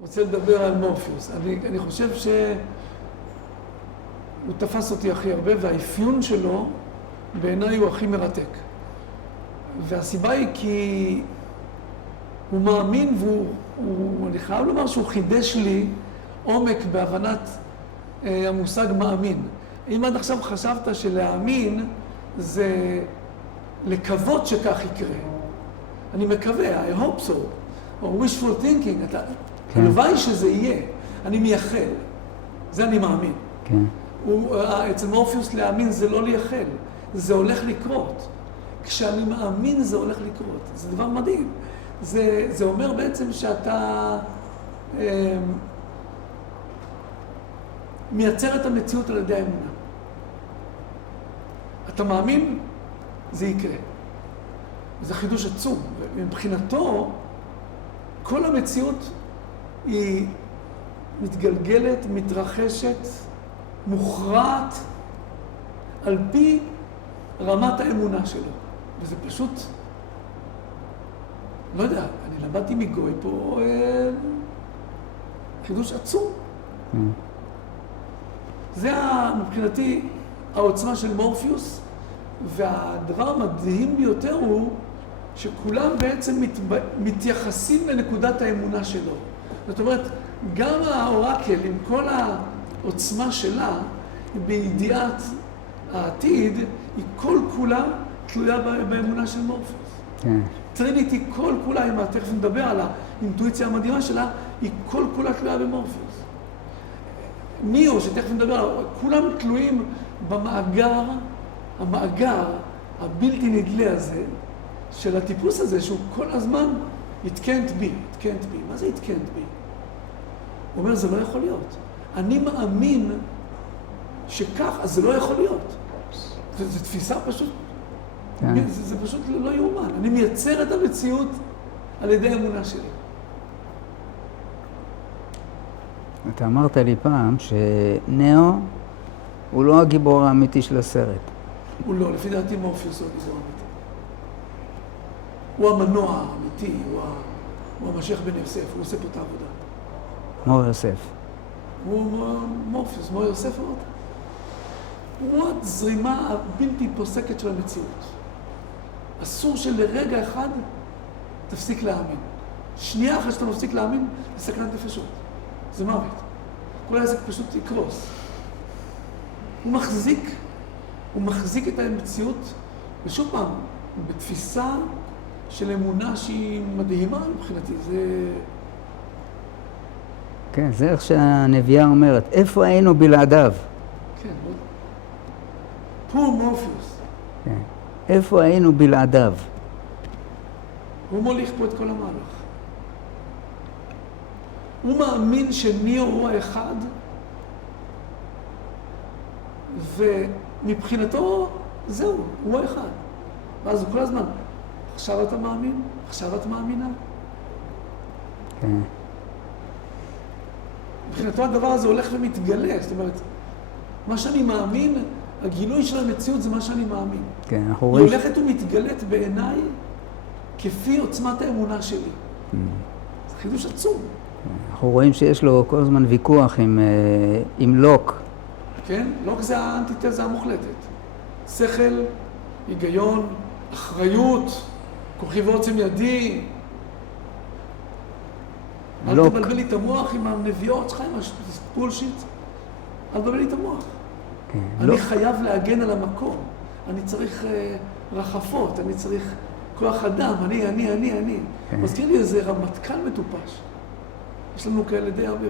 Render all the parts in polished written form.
רוצה לדבר על מורפיוס. אני חושב שהוא תפס אותי הכי הרבה, והאפיון שלו בעיניי הוא הכי מרתק. והסיבה היא כי הוא מאמין, אני חייב לומר שהוא חידש לי עומק בהבנת המושג מאמין. אם עד עכשיו חשבת שלהאמין זה לקוות שכך יקרה. אני מקווה, I hope so, או wishful thinking, הלוואי שזה יהיה, אני מייחל, זה אני מאמין. כן. אצל מורפיוס להאמין זה לא לייחל, זה הולך לקרות. כשאני מאמין זה הולך לקרות, זה דבר מדהים. זה אומר בעצם שאתה מייצר את המציאות על ידי האמונה. אתה מאמין, זה יקרה. זה חידוש עצום. ומבחינתו, כל המציאות היא מתגלגלת, מתרחשת, מוכרעת, על פי רמת האמונה שלו. וזה פשוט, לא יודע, אני למדתי מגוי פה חידוש עצום. זה מבחינתי העוצמה של מורפיוס, והדבר המדהים ביותר הוא שכולם בעצם מתייחסים לנקודת האמונה שלו. זאת אומרת, גם האורקל עם כל העוצמה שלה, בידיעת העתיד, היא כל כולה תלויה באמונה של מורפיוס. כן. טריניטי כל כולה, אם תכף נדבר על האינטואיציה המדהימה שלה, היא כל כולה תלויה במורפיוס. ניאו, שתכף נדבר עליו, כולם תלויים במאגר, המאגר הבלתי נדלה הזה, של הטיפוס הזה, שהוא כל הזמן it can't be. מה זה it can't be? הוא אומר, זה לא יכול להיות. אני מאמין שכך, אז זה לא יכול להיות. זו תפיסה פשוט, זה פשוט לא יאומן. אני מייצר את המציאות על ידי האמונה שלי. אתה אמרת לי פעם שנאו הוא לא הגיבור האמיתי של הסרט. הוא לא, לפי דעתי מורפיוס הוא הגיבור האמיתי. הוא המנוע האמיתי, הוא המשיח בן יוסף, הוא עושה פה את העבודה. מור יוסף. הוא מורפיוס, מור יוסף אמרת. הוא הזרימה הבלתי פוסקת של המציאות. אסור שלרגע אחד תפסיק להאמין. שנייה אחרי שאתה מפסיק להאמין, זה סכנת נפשות. זה מוות. כל העסק פשוט יקרוס. הוא מחזיק את המציאות, ושוב פעם, בתפיסה של אמונה שהיא מדהימה מבחינתי. כן, זה איך שהנביאה אומרת, איפה היינו בלעדיו? כן, פור מורפיוס. כן. איפה היינו בלעדיו? הוא מוליך פה את כל המהלך. הוא מאמין שניאו הוא האחד, ומבחינתו זהו, הוא האחד. ואז הוא כל הזמן, עכשיו אתה מאמין? עכשיו את מאמינה? כן. מבחינתו הדבר הזה הולך ומתגלה, זאת אומרת, מה שאני מאמין, הגילוי של המציאות זה מה שאני מאמין. כן, אנחנו היא רואים... הולכת ומתגלית בעיניי כפי עוצמת האמונה שלי. זה חידוש עצום. אנחנו רואים שיש לו כל הזמן ויכוח עם לוק. כן? לוק זה האנטיתזה המוחלטת. שכל, היגיון, אחריות, כוחי ועוצם ידי. אל תבלבל לי את המוח עם הנביאות שלך, עם הפולשיט. אל תבלבל לי את המוח. אני חייב להגן על המקום. אני צריך רחפות, אני צריך כוח אדם, אני. מזכיר לי איזה רמטכ"ל מטופש. יש לנו כאלה די הרבה.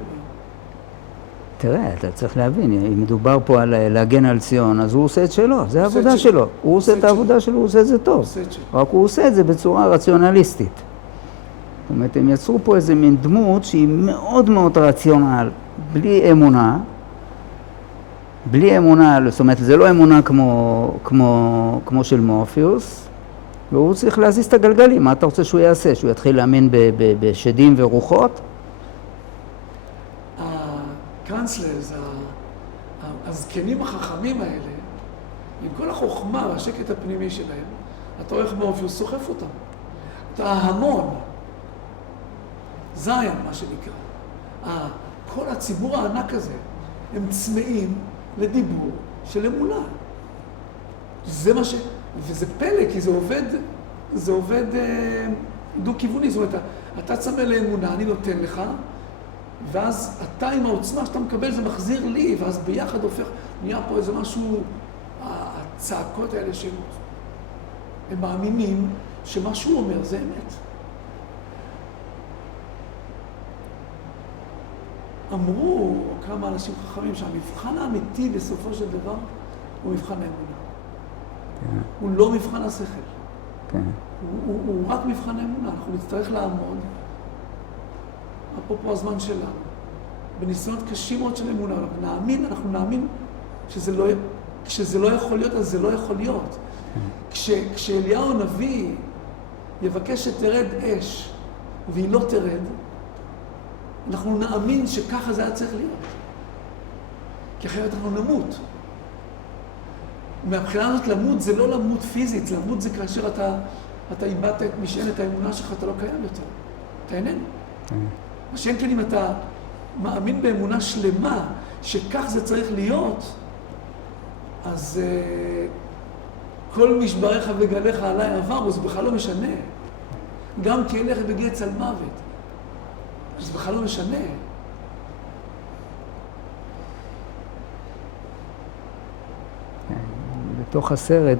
תראה, אתה צריך להבין, אם מדובר פה על להגן על ציון, אז הוא עושה את שלו, זה העבודה שלו. הוא עושה את העבודה שלו, הוא עושה את זה טוב. רק הוא עושה את זה בצורה רציונליסטית. זאת אומרת, הם יצרו פה איזה מין דמות שהיא מאוד מאוד רציונל, בלי אמונה. בלי אמונה, זאת אומרת, זה לא אמונה כמו של מורפיוס, והוא צריך להזיז את הגלגלים. מה אתה רוצה שהוא יעשה? שהוא יתחיל להאמין בשדים ורוחות? הקרנסלרס, הזקנים החכמים האלה, עם כל החוכמה והשקט הפנימי שלהם, אתה רואה איך מורפיוס סוחף אותם. אתה ההמון, זיין, מה שנקרא. כל הציבור הענק הזה, הם צמאים לדיבור של אמונה. זה מה וזה פלא, כי זה עובד דו-כיווני. זאת אומרת, אתה צמא לאמונה, אני נותן לך, ואז אתה עם העוצמה שאתה מקבל, זה מחזיר לי, ואז ביחד נהיה פה איזה משהו, הצעקות האלה שהם מאמינים שמה שהוא אומר זה אמת. אמרו כמה אנשים חכמים שהמבחן האמיתי בסופו של דבר הוא מבחן האמונה. הוא לא מבחן השכל. הוא רק מבחן האמונה. אנחנו נצטרך לעמוד, אפרופו הזמן שלנו, בניסיונות קשים מאוד של אמונה. אנחנו נאמין כשזה לא יכול להיות, אז זה לא יכול להיות. כשאליהו הנביא יבקש שתרד אש והיא לא תרד, אנחנו נאמין שככה זה היה צריך להיות. כי אחרת אנחנו נמות. מהבחינה הזאת למות זה לא למות פיזית, למות זה כאשר אתה איבדת את משענת האמונה שלך, אתה לא קיים יותר. אתה איננו. מה שאין כן אם אתה מאמין באמונה שלמה שכך זה צריך להיות, אז כל משבריך וגליך עליי עבר, זה בכלל לא משנה. גם כי ילך בגץ על מוות. זה בכלל לא משנה. בתוך הסרט,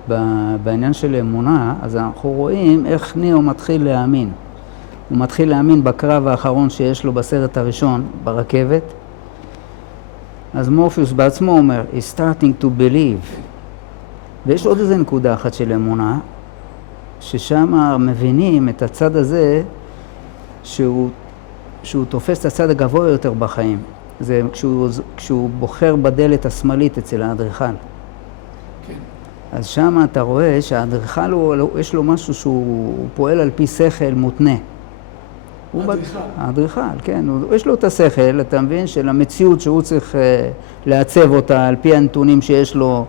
בעניין של אמונה, אז אנחנו רואים איך ניאו מתחיל להאמין. הוא מתחיל להאמין בקרב האחרון שיש לו בסרט הראשון, ברכבת. אז מורפיוס בעצמו אומר, he's starting to believe. ויש עוד איזה נקודה אחת של אמונה, ששם מבינים את הצד הזה, שהוא תופס את הצד הגבוה יותר בחיים. זה כשהוא בוחר בדלת השמאלית אצל האדריכל. כן. אז שם אתה רואה שהאדריכל יש לו משהו שהוא פועל על פי שכל מותנה. האדריכל. האדריכל, כן. יש לו את השכל, אתה מבין, של המציאות שהוא צריך לעצב אותה על פי הנתונים שיש לו,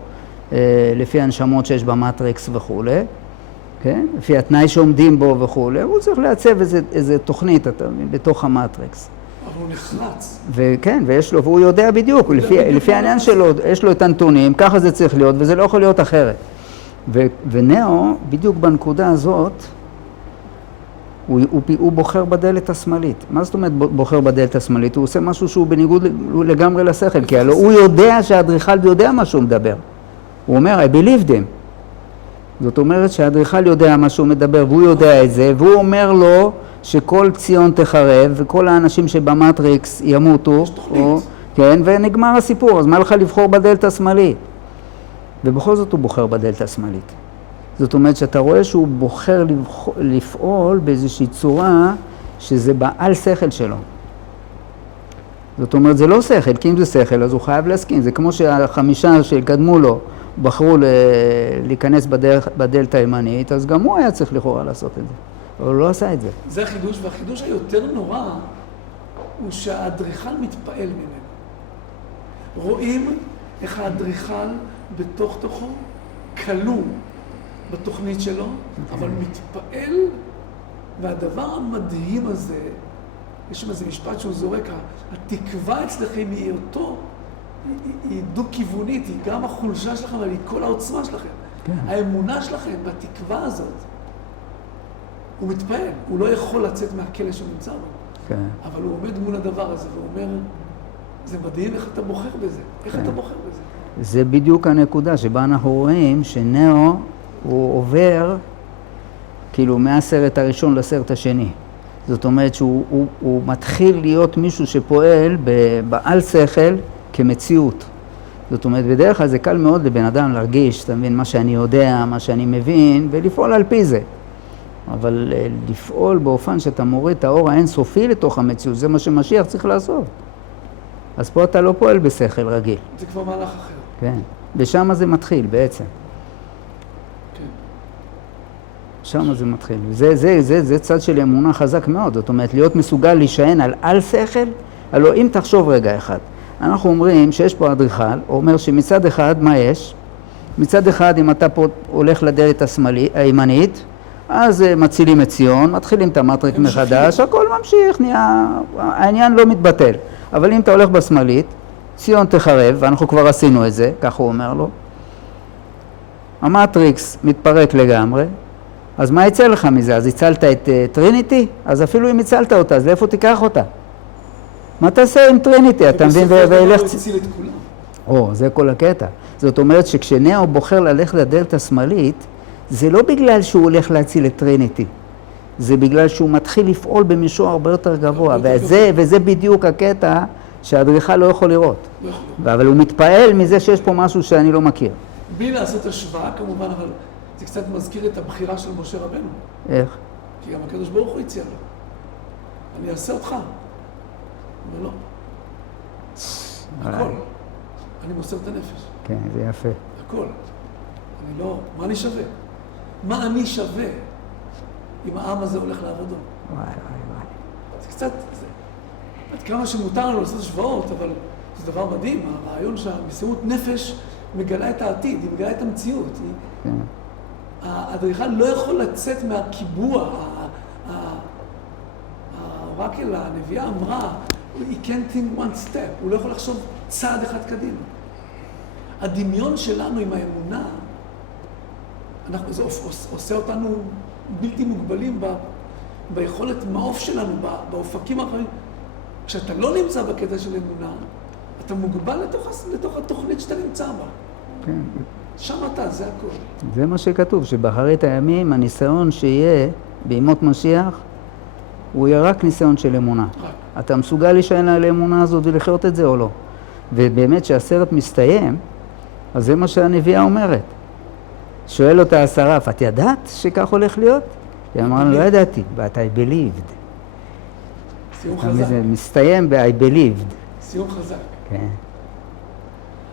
לפי הנשמות שיש במטריקס וכו'. כן? לפי התנאי שעומדים בו וכו'. הוא צריך לעצב איזה תוכנית, אתה מבין, בתוך המטריקס. אבל הוא נחרץ. וכן, והוא יודע בדיוק, לפי העניין שלו, יש לו את הנתונים, ככה זה צריך להיות, וזה לא יכול להיות אחרת. וניאו, בדיוק בנקודה הזאת, הוא בוחר בדלת השמאלית. מה זאת אומרת בוחר בדלת השמאלית? הוא עושה משהו שהוא בניגוד לגמרי לשכל, כי הלוא הוא יודע שהאדריכל יודע מה שהוא מדבר. הוא אומר, I believed him. זאת אומרת שהאדריכל יודע מה שהוא מדבר, והוא יודע את זה, והוא אומר לו שכל ציון תחרב, וכל האנשים שבמטריקס ימותו, כן, ונגמר הסיפור, אז מה לך לבחור בדלת השמאלית? ובכל זאת הוא בוחר בדלת השמאלית. זאת אומרת שאתה רואה שהוא בוחר לפעול באיזושהי צורה שזה בעל שכל שלו. זאת אומרת, זה לא שכל, כי אם זה שכל, אז הוא חייב להסכים. זה כמו שהחמישה שקדמו לו בחרו להיכנס בדלת הימנית, אז גם הוא היה צריך לכאורה לעשות את זה. אבל הוא לא עשה את זה. זה החידוש, והחידוש היותר נורא הוא שהאדריכל מתפעל ממנו. רואים איך האדריכל בתוך תוכו כלוא בתוכנית שלו, אבל מתפעל, והדבר המדהים הזה, יש שם איזה משפט שהוא זורק, התקווה אצלכם היא אותו, היא דו-כיוונית, היא גם החולשה שלכם, אבל היא כל העוצמה שלכם. כן. האמונה שלכם בתקווה הזאת, הוא מתפעל, הוא לא יכול לצאת מהכלא שהוא נמצא בו. כן. אבל הוא עומד מול הדבר הזה, והוא אומר, זה מדהים איך אתה בוחר בזה, איך אתה בוחר בזה. זה בדיוק הנקודה שבה אנחנו רואים שניאו הוא עובר כאילו מהסרט הראשון לסרט השני. זאת אומרת שהוא מתחיל להיות מישהו שפועל בעל שכל כמציאות. זאת אומרת, בדרך כלל זה קל מאוד לבן אדם להרגיש, אתה מבין, מה שאני יודע, מה שאני מבין, ולפעול על פי זה. אבל לפעול באופן שאתה מוריד את האור האינסופי לתוך המציאות, זה מה שמשיח צריך לעשות. אז פה אתה לא פועל בשכל רגיל. זה כבר מהלך אחר. כן, ושם זה מתחיל בעצם. כן. שם זה מתחיל. זה צד של אמונה חזק מאוד. זאת אומרת, להיות מסוגל להישען על שכל, הלוא אם תחשוב רגע אחד, אנחנו אומרים שיש פה אדריכל, הוא אומר שמצד אחד, מה יש? מצד אחד, אם אתה פה הולך לדלת הימנית, אז מצילים את ציון, מתחילים את המטריק מחדש, הכל ממשיך, העניין לא מתבטל. אבל אם אתה הולך בשמאלית, ציון תחרב, ואנחנו כבר עשינו את זה, כך הוא אומר לו. המטריקס מתפרק לגמרי, אז מה יצא לך מזה? אז הצלת את טריניטי? אז אפילו אם הצלת אותה, אז לאיפה תיקח אותה? מה תעשה עם טריניטי? אתה מבין? ובסופו של דבר הוא הציל את כולם. זה כל הקטע. זאת אומרת שכשנאו בוחר ללכת לדלת השמאלית, זה לא בגלל שהוא הולך להציל את טריניטי. זה בגלל שהוא מתחיל לפעול במישור הרבה יותר גבוה, וזה בדיוק הקטע שהאדריכל לא יכול לראות. אבל הוא מתפעל מזה שיש פה משהו שאני לא מכיר. בלי לעשות השוואה כמובן, אבל זה קצת מזכיר את הבחירה של משה רבנו. איך? כי גם הקדוש ברוך הוא הציע לו. אני אעשה אותך. ולא. הכל. אני מוסר את הנפש. כן, זה יפה. הכל. אני לא... מה אני שווה? מה אני שווה אם העם הזה הולך לעבודו? וואי. זה קצת... עד כמה שמותר לנו לעשות השוואות, אבל זה דבר מדהים. הרעיון שהמסירות נפש מגלה את העתיד, היא מגלה את המציאות. כן. האדריכל לא יכול לצאת מהקיבוע. האורקל, הנביאה אמרה, he can't think one step, הוא לא יכול לחשוב צעד אחד קדימה. הדמיון שלנו עם האמונה, זה עושה אותנו בלתי מוגבלים ביכולת מעוף שלנו, באופקים האחרים. כשאתה לא נמצא בקטע של אמונה, אתה מוגבל לתוך התוכנית שאתה נמצא בה. כן. שם אתה, זה הכל. זה מה שכתוב, שבאחרית הימים הניסיון שיהיה בימות משיח, הוא יהיה רק ניסיון של אמונה. רק. אתה מסוגל להישען על האמונה הזאת ולחיות את זה או לא? ובאמת שהסרט מסתיים, אז זה מה שהנביאה אומרת. שואל אותה השרף, את ידעת שכך הולך להיות? היא אמרה, לא ידעתי, but I believed. סיום חזק. זה מסתיים ב-I believed. סיום חזק. כן.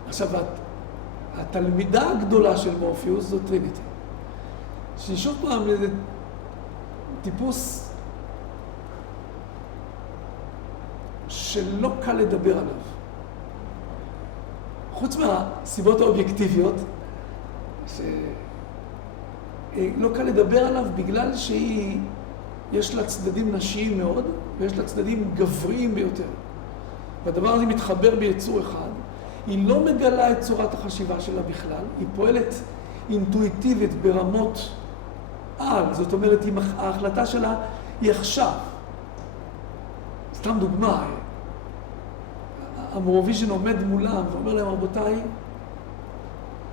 עכשיו, התלמידה הגדולה של מורפיוס זו טריניטי. שהיא שוב פעם טיפוס שלא קל לדבר עליו. חוץ מהסיבות האובייקטיביות, שלא קל לדבר עליו בגלל יש לה צדדים נשיים מאוד, ויש לה צדדים גבריים ביותר. והדבר הזה מתחבר ביצור אחד. היא לא מגלה את צורת החשיבה שלה בכלל, היא פועלת אינטואיטיבית ברמות על, זאת אומרת, ההחלטה שלה היא עכשיו. סתם דוגמה, המורוויז'ן עומד מולם ואומר להם, רבותיי,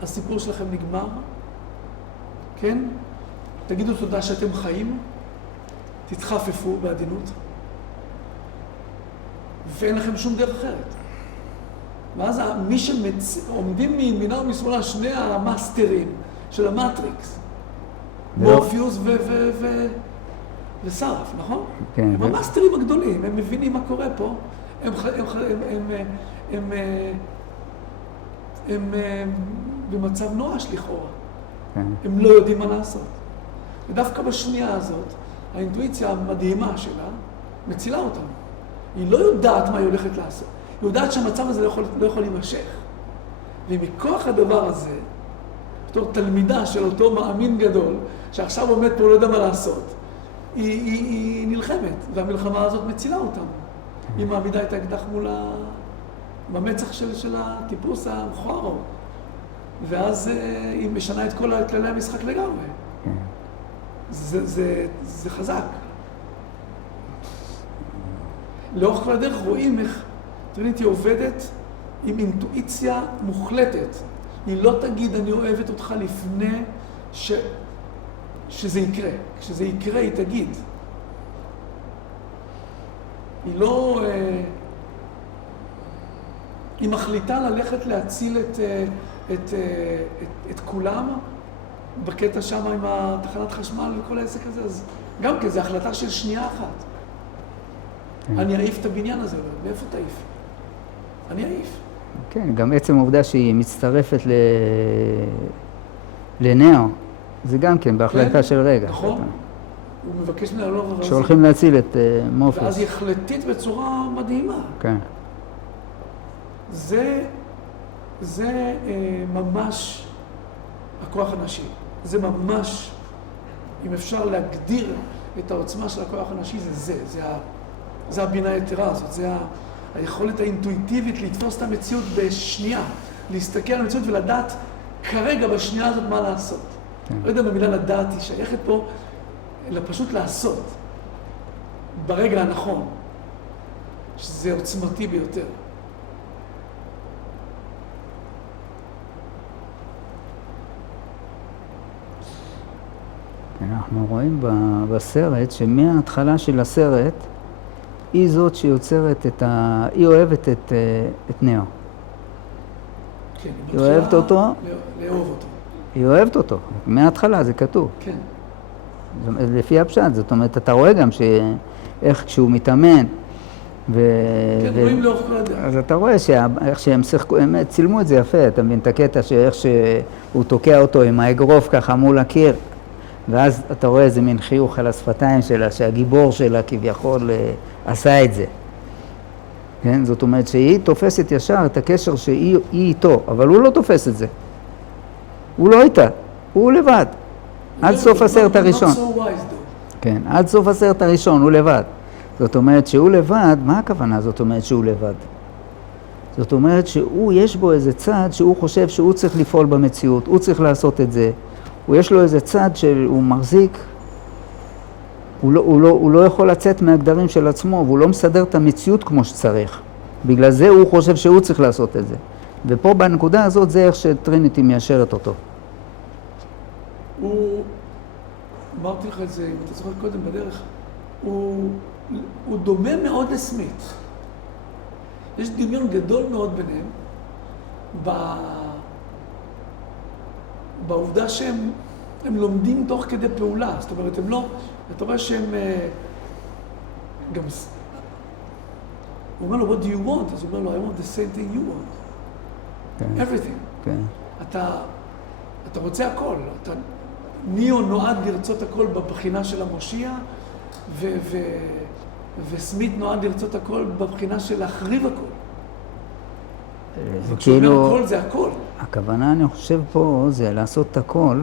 הסיפור שלכם נגמר, כן? תגידו תודה שאתם חיים, תתחפפו בעדינות, ואין לכם שום דרך אחרת. ואז מי שעומדים מימינה ומשמאלה, שני המאסטרים של המטריקס, מורפיוס ושרף, נכון? כן. הם המאסטרים הגדולים, הם מבינים מה קורה פה, הם במצב נואש לכאורה. כן. הם לא יודעים מה לעשות. ודווקא בשנייה הזאת, האינטואיציה המדהימה שלה מצילה אותם. היא לא יודעת מה היא הולכת לעשות. היא יודעת שהמצב הזה לא יכול להימשך. ומכוח הדבר הזה, בתור תלמידה של אותו מאמין גדול, שעכשיו עומד פה לא יודע מה לעשות, היא נלחמת, והמלחמה הזאת מצילה אותם. היא מעמידה את האקדח מול במצח של הטיפוס המכוער. ואז היא משנה את כל כללי המשחק לגמרי. זה חזק. לאורך כל הדרך רואים איך טריניטי עובדת עם אינטואיציה מוחלטת. היא לא תגיד אני אוהבת אותך לפני שזה יקרה. כשזה יקרה היא תגיד. היא לא... היא מחליטה ללכת להציל את כולם בקטע שם עם התחנת חשמל וכל העסק הזה. אז גם כן, זו החלטה של שנייה אחת. אני אעיף את הבניין הזה, מאיפה תעיף? אני אעיף. כן, גם עצם העובדה שהיא מצטרפת לנאו, זה גם כן בהחלטה של רגע. נכון. הוא מבקש ממנו... שהולכים להציל את מורפיוס. ואז היא החלטית בצורה מדהימה. כן. זה ממש הכוח הנשי. זה ממש, אם אפשר להגדיר את העוצמה של הכוח הנשי, זה הבינה היתרה הזאת. זה היכולת האינטואיטיבית לתפוס את המציאות בשנייה, להסתכל על המציאות ולדעת כרגע בשנייה הזאת מה לעשות. לא יודע במילה לדעת היא שייכת פה, אלא פשוט לעשות, ברגע הנכון, שזה עוצמתי ביותר. אנחנו רואים בסרט שמההתחלה של הסרט היא זאת שיוצרת היא אוהבת את נאו. כן, היא אוהבת אותו. לאהוב אותו. היא אוהבת אותו. מההתחלה זה כתוב. כן. לפי הפשט, זאת אומרת, אתה רואה גם איך כשהוא מתאמן כן, רואים לאורך כל הדרך. אז אתה רואה איך שהם צילמו את זה יפה, אתה מבין את הקטע שאיך שהוא תוקע אותו עם האגרוף ככה מול הקיר, ואז אתה רואה איזה מין חיוך על השפתיים שלה, שהגיבור שלה כביכול עשה את זה. כן? זאת אומרת שהיא תופסת ישר את הקשר שהיא איתו, אבל הוא לא תופס את זה. הוא לא איתה, הוא לבד. עד סוף הסרט הראשון. כן, עד סוף הסרט הראשון הוא לבד. זאת אומרת שהוא לבד, מה הכוונה זאת אומרת שהוא לבד? זאת אומרת שהוא, יש בו איזה צד שהוא חושב שהוא צריך לפעול במציאות, הוא צריך לעשות את זה. יש לו איזה צד שהוא מחזיק, הוא לא יכול לצאת מהגדרים של עצמו, והוא לא מסדר את המציאות כמו שצריך. בגלל זה הוא חושב שהוא צריך לעשות את זה. ופה בנקודה הזאת זה איך שטריניטי מיישרת אותו. אמרתי לך את זה, אם אתה זוכר קודם בדרך, הוא דומה מאוד לסמית. יש דמיון גדול מאוד ביניהם, בעובדה שהם לומדים תוך כדי פעולה. זאת אומרת, הם לא, אתה רואה שהם גם... הוא אומר לו, what do you want? אז הוא אומר לו, I want the same thing you want. Everything. אתה רוצה הכל. ניאו נועד לרצות הכל בבחינה של המושיע, וסמית נועד לרצות הכל בבחינה של להחריב הכל. וכשאומר הכל זה הכל. הכוונה, אני חושב פה, זה לעשות את הכל.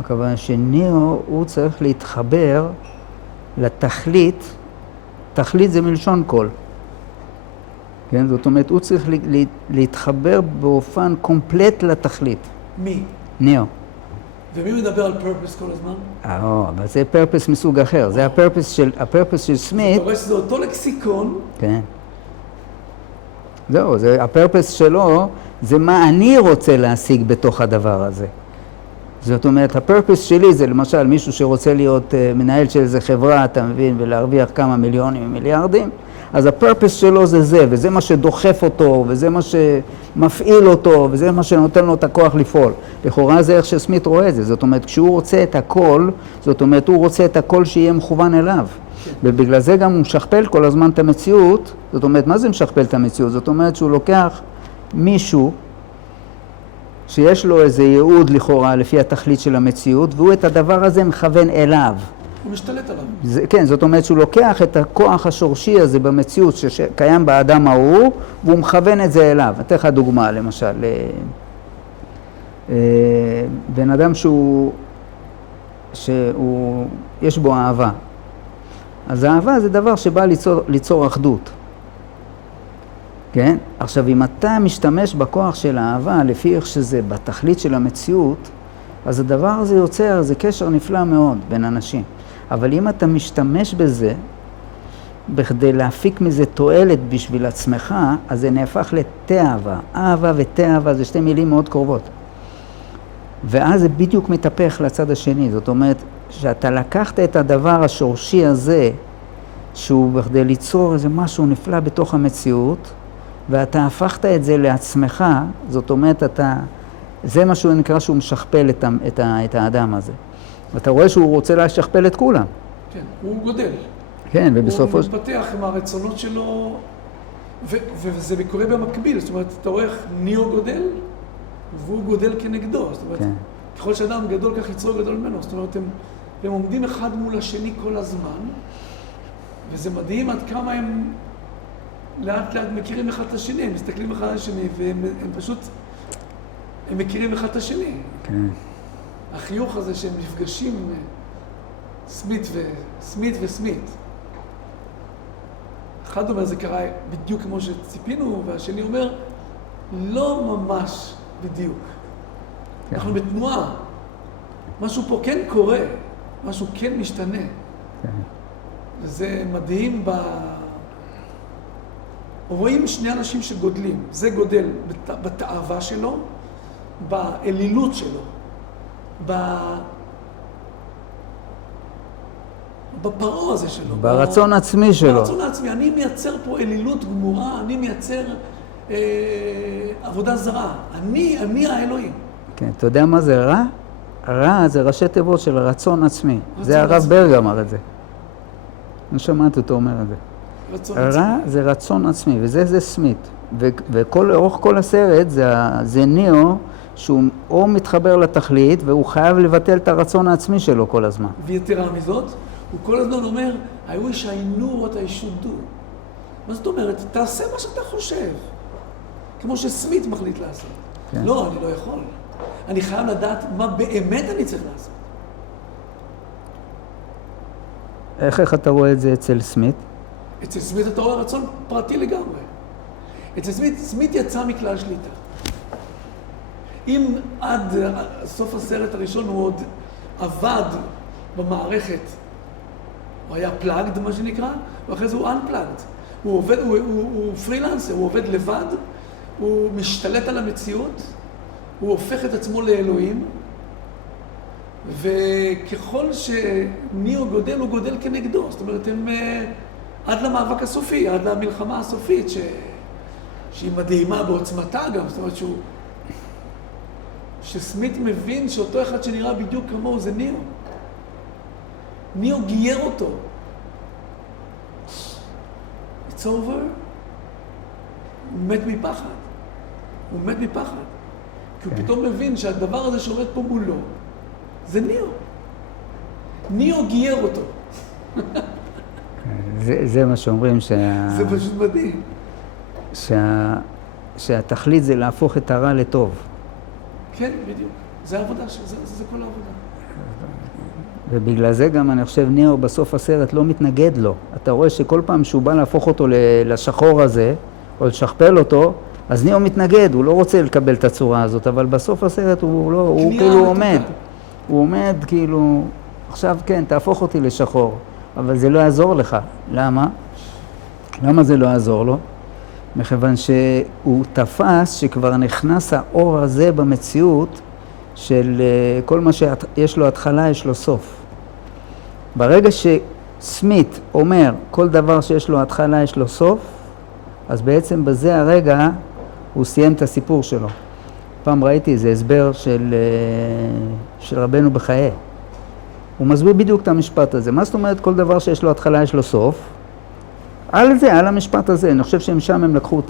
הכוונה שניאו הוא צריך להתחבר לתכלית. תכלית זה מלשון כל. כן? זאת אומרת, הוא צריך להתחבר באופן קומפלט לתכלית. מי? ניאו. ומי מדבר על פרפס כל הזמן? אבל זה פרפס מסוג אחר. זה הפרפס של סמית. אתה רואה שזה אותו לקסיקון. כן. זהו, הפרפס שלו זה מה אני רוצה להשיג בתוך הדבר הזה. זאת אומרת, הפרפס שלי זה למשל מישהו שרוצה להיות מנהל של איזה חברה, אתה מבין, ולהרוויח כמה מיליונים ומיליארדים, אז הפרפס שלו זה זה, וזה מה שדוחף אותו, וזה מה שמפעיל אותו, וזה מה שנותן לו את הכוח לפעול. לכאורה זה איך שסמית רואה את זה. זאת אומרת, כשהוא רוצה את הכל, זאת אומרת, הוא רוצה את הכל שיהיה מכוון אליו. ובגלל זה גם הוא משכפל כל הזמן את המציאות. זאת אומרת, מה זה משכפל את המציאות? זאת אומרת שהוא לוקח מישהו שיש לו איזה ייעוד לכאורה לפי התכלית של המציאות, והוא את הדבר הזה מכוון אליו. הוא משתלט עליו. כן, זאת אומרת שהוא לוקח את הכוח השורשי הזה במציאות שקיים באדם ההוא, והוא מכוון את זה אליו. אתן לך דוגמה, למשל, בן אדם יש בו אהבה. אז האהבה זה דבר שבא ליצור אחדות. כן? עכשיו, אם אתה משתמש בכוח של האהבה, לפי איך שזה בתכלית של המציאות, אז הדבר הזה יוצר, זה קשר נפלא מאוד בין אנשים. אבל אם אתה משתמש בזה, בכדי להפיק מזה תועלת בשביל עצמך, אז זה נהפך לתאווה. אהבה ותאווה זה שתי מילים מאוד קרובות. ואז זה בדיוק מתהפך לצד השני. זאת אומרת, שאתה לקחת את הדבר השורשי הזה, שהוא בכדי ליצור איזה משהו נפלא בתוך המציאות, ואתה הפכת את זה לעצמך, זאת אומרת, זה מה שהוא נקרא שהוא משכפל את האדם הזה. ואתה רואה שהוא רוצה לשכפל את כולם. כן, הוא גודל. כן, ובסופו... הוא מתפתח עם הרצונות שלו, וזה קורה במקביל. זאת אומרת, אתה רואה איך ניאו גודל, והוא גודל כנגדו. זאת אומרת, כן. ככל שאדם גדול, כך יצרו גדול ממנו. זאת אומרת, הם עומדים אחד מול השני כל הזמן, וזה מדהים עד כמה הם לאט לאט מכירים אחד את השני, הם מסתכלים אחד על השני, והם פשוט, הם מכירים אחד את השני. כן. החיוך הזה שהם נפגשים, סמית וסמית. אחד אומר, זה קרה בדיוק כמו שציפינו, והשני אומר, לא ממש בדיוק. כן. אנחנו בתנועה. משהו פה כן קורה, משהו כן משתנה. כן. וזה מדהים רואים שני אנשים שגודלים. זה גודל בתאווה שלו, באלילות שלו, בפרעה הזה שלו. ברצון עצמי שלו. ברצון העצמי. אני מייצר פה אלילות גמורה, אני מייצר עבודה זרה. אני האלוהים. כן, אתה יודע מה זה רע? רע זה ראשי תיבות של רצון עצמי. זה הרב ברג אמר את זה. אני שמעת אותו אומר את זה. רע זה רצון עצמי, וזה זה סמית. ולאורך כל הסרט זה ניאו, שהוא או מתחבר לתכלית, והוא חייב לבטל את הרצון העצמי שלו כל הזמן. ויתרה מזאת, הוא כל הזמן אומר, I wish I knew what I should do. מה זאת אומרת? תעשה מה שאתה חושב. כמו שסמית מחליט לעשות. כן. לא, אני לא יכול. אני חייב לדעת מה באמת אני צריך לעשות. איך אתה רואה את זה אצל סמית? אצל סמית אתה רואה רצון פרטי לגמרי. אצל סמית יצא מכלל שליטה. אם עד סוף הסרט הראשון הוא עוד עבד במערכת, הוא היה פלאגד מה שנקרא, ואחרי זה הוא unplugged. הוא פרילנסר, הוא עובד לבד, הוא משתלט על המציאות, הוא הופך את עצמו לאלוהים, וככל שניאו גודל, הוא גודל כנגדו. זאת אומרת, הם עד למאבק הסופי, עד למלחמה הסופית, שהיא מדהימה בעוצמתה גם. זאת אומרת שסמית מבין שאותו אחד שנראה בדיוק כמוהו זה ניאו. ניאו גייר אותו. It's over. הוא מת מפחד. הוא מת מפחד. כי הוא פתאום מבין שהדבר הזה שעומד פה מולו, זה ניאו. ניאו גייר אותו. זה מה שאומרים זה פשוט מדהים. שהתכלית זה להפוך את הרע לטוב. כן, בדיוק. זה העבודה, זה כל העבודה. ובגלל זה גם אני חושב ניאו בסוף הסרט לא מתנגד לו. אתה רואה שכל פעם שהוא בא להפוך אותו לשחור הזה, או לשכפל אותו, אז ניאו מתנגד, הוא לא רוצה לקבל את הצורה הזאת, אבל בסוף הסרט הוא כאילו עומד. הוא עומד כאילו, עכשיו כן, תהפוך אותי לשחור, אבל זה לא יעזור לך. למה? למה זה לא יעזור לו? מכיוון שהוא תפס שכבר נכנס האור הזה במציאות של כל מה שיש לו התחלה, יש לו סוף. ברגע שסמית אומר כל דבר שיש לו התחלה, יש לו סוף, אז בעצם הרגע הוא סיים את הסיפור שלו. פעם ראיתי איזה הסבר של רבנו בחיי. הוא מסביר בדיוק את המשפט הזה. מה זאת אומרת כל דבר שיש לו התחלה, יש לו סוף? על המשפט הזה. אני חושב שהם שם הם לקחו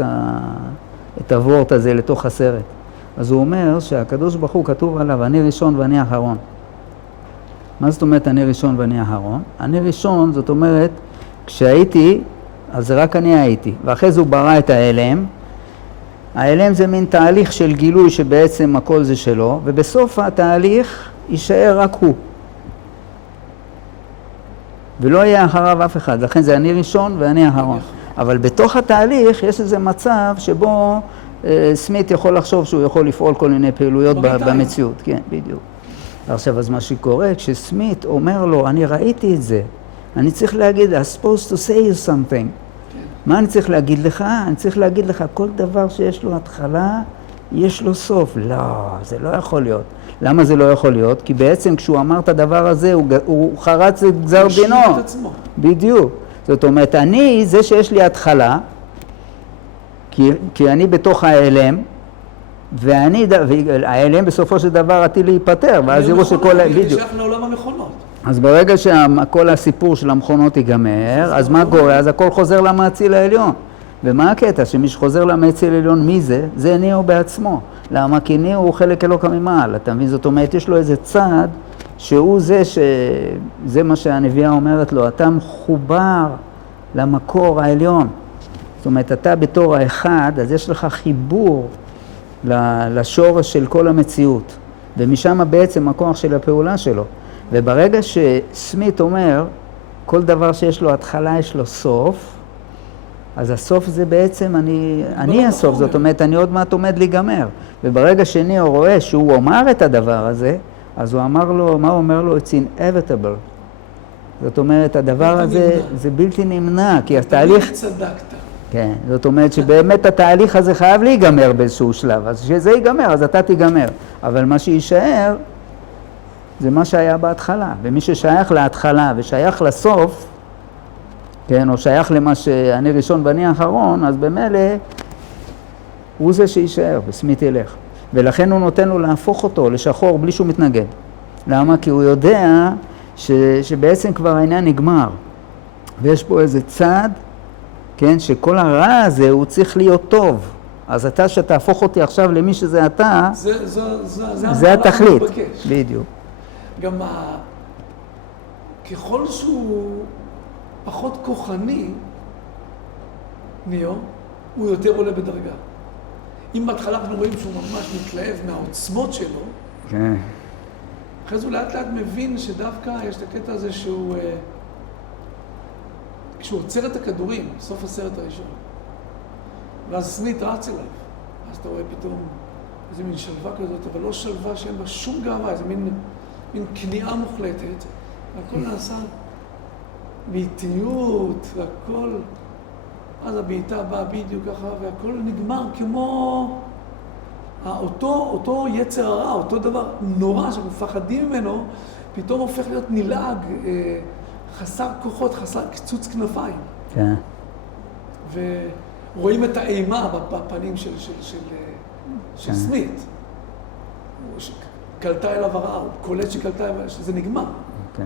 את הוורט הזה לתוך הסרט. אז הוא אומר שהקדוש ברוך הוא כתוב עליו, אני ראשון ואני אחרון. מה זאת אומרת אני ראשון ואני אחרון? אני ראשון, זאת אומרת, כשהייתי, אז רק אני הייתי. ואחרי זה הוא ברא את האלם. האלם זה מין תהליך של גילוי שבעצם הכל זה שלו, ובסוף התהליך יישאר רק הוא. ולא יהיה אחריו אף אחד. לכן זה אני ראשון ואני אחרון. אבל בתוך התהליך יש איזה מצב שבו סמית יכול לחשוב שהוא יכול לפעול כל מיני פעילויות במציאות. כן, בדיוק. עכשיו, אז מה שקורה, כשסמית אומר לו, אני ראיתי את זה, אני צריך להגיד, I'm supposed to say you something. מה אני צריך להגיד לך? אני צריך להגיד לך, כל דבר שיש לו התחלה, יש לו סוף. לא, זה לא יכול להיות. למה זה לא יכול להיות? כי בעצם כשהוא אמר את הדבר הזה, הוא חרץ את גזר דינו. הוא השאיר את עצמו. בדיוק. זאת אומרת, אני, זה שיש לי התחלה, כי אני בתוך האלם, והאלם בסופו של דבר עתיד להיפטר, ואז יראו שכל... בדיוק. זה שייך לעולם המכונות. אז ברגע שכל הסיפור של המכונות ייגמר, אז מה קורה? אז הכל חוזר למאציל העליון. ומה הקטע? שמי שחוזר למאציל העליון, מי זה? זה ניאו בעצמו. למה? כי ניאו הוא חלק אלוקא ממעל. אתה מבין? זאת אומרת, יש לו איזה צד שהוא זה מה שהנביאה אומרת לו, אתה מחובר למקור העליון. זאת אומרת, אתה בתור האחד, אז יש לך חיבור לשורש של כל המציאות. ומשם בעצם הכוח של הפעולה שלו. וברגע שסמית אומר, כל דבר שיש לו התחלה יש לו סוף, אז הסוף זה בעצם, אני הסוף, זאת אומרת, אני עוד מעט עומד להיגמר. וברגע שניאו רואה שהוא אומר את הדבר הזה, אז הוא אמר לו, מה הוא אומר לו? It's inevitable. זאת אומרת, הדבר הזה זה בלתי נמנע, כי התהליך... צדקת. כן, זאת אומרת שבאמת התהליך הזה חייב להיגמר באיזשהו שלב. אז כשזה ייגמר, אז אתה תיגמר. אבל מה שיישאר, זה מה שהיה בהתחלה. ומי ששייך להתחלה ושייך לסוף, כן, או שייך למה שאני ראשון ואני האחרון, אז במילא הוא זה שישאר, וסמית ילך. ולכן הוא נותן לו להפוך אותו לשחור בלי שהוא מתנגד. למה? כי הוא יודע שבעצם כבר העניין נגמר. ויש פה איזה צד, כן, שכל הרע הזה הוא צריך להיות טוב. אז אתה שתהפוך אותי עכשיו למי שזה אתה, זה התכלית. בדיוק. גם ככל שהוא פחות כוחני, ניאו, הוא יותר עולה בדרגה. אם בהתחלה אנחנו רואים שהוא ממש מתלהב מהעוצמות שלו, כן. אחרי זה הוא לאט לאט מבין שדווקא יש את הקטע הזה שהוא, כשהוא עוצר את הכדורים, סוף הסרט הראשון, ואז סמית רץ אליו, אז אתה רואה פתאום איזה מין שלווה כזאת, אבל לא שלווה שאין בה שום גאווה, איזה מין כניעה מוחלטת, והכל נעשה באיטיות, והכל, אז הבעיטה באה בדיוק ככה, והכל נגמר כמו אותו יצר הרע, אותו דבר נורא שאנחנו מפחדים ממנו, פתאום הופך להיות נלעג, חסר כוחות, חסר קצוץ כנפיים. כן. ורואים את האימה בפנים של סמית. קלטה אליו הרע, הוא קולט שקלטה אליו, שזה נגמר. כן.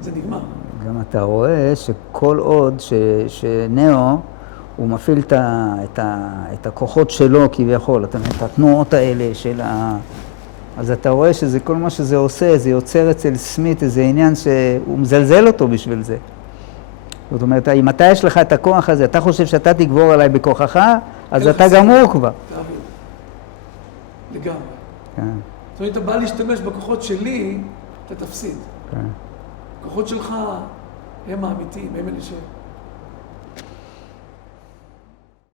זה נגמר. גם אתה רואה שכל עוד שניאו, הוא מפעיל את הכוחות שלו כביכול, את התנועות האלה של אז אתה רואה שזה כל מה שזה עושה, זה יוצר אצל סמית איזה עניין שהוא מזלזל אותו בשביל זה. זאת אומרת, אם אתה יש לך את הכוח הזה, אתה חושב שאתה תגבור עליי בכוחך, אז אתה גמור כבר. תעביר. לגמרי. כן. זאת אומרת, אתה בא להשתמש בכוחות שלי, אתה תפסיד. כן. הכוחות שלך הם האמיתיים, הם אלה